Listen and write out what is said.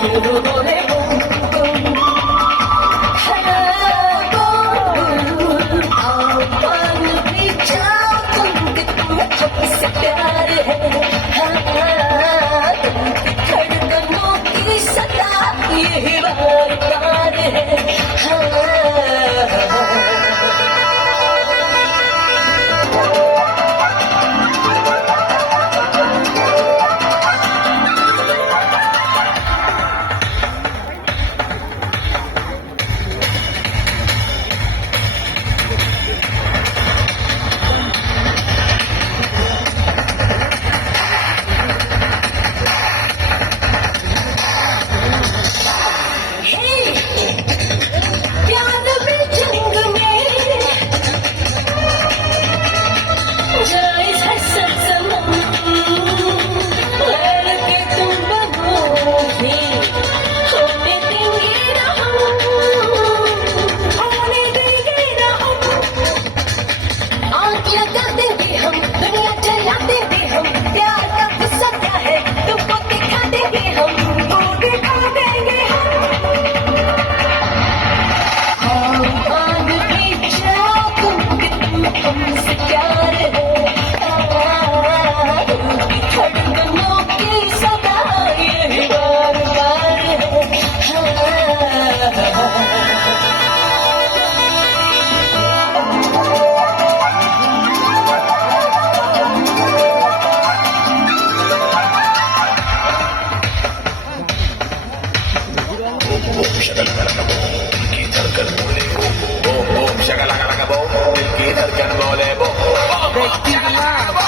क्यों बोले boom boom है बोल आओ मान भी जाओ तुम कि तुम्हें हमसे प्यार है तुमकी धड़कनों की सदा यही बार बार है Boom, boom, shakalaka boom, Milky धड़कन बोले boom, boom, shakalaka boom.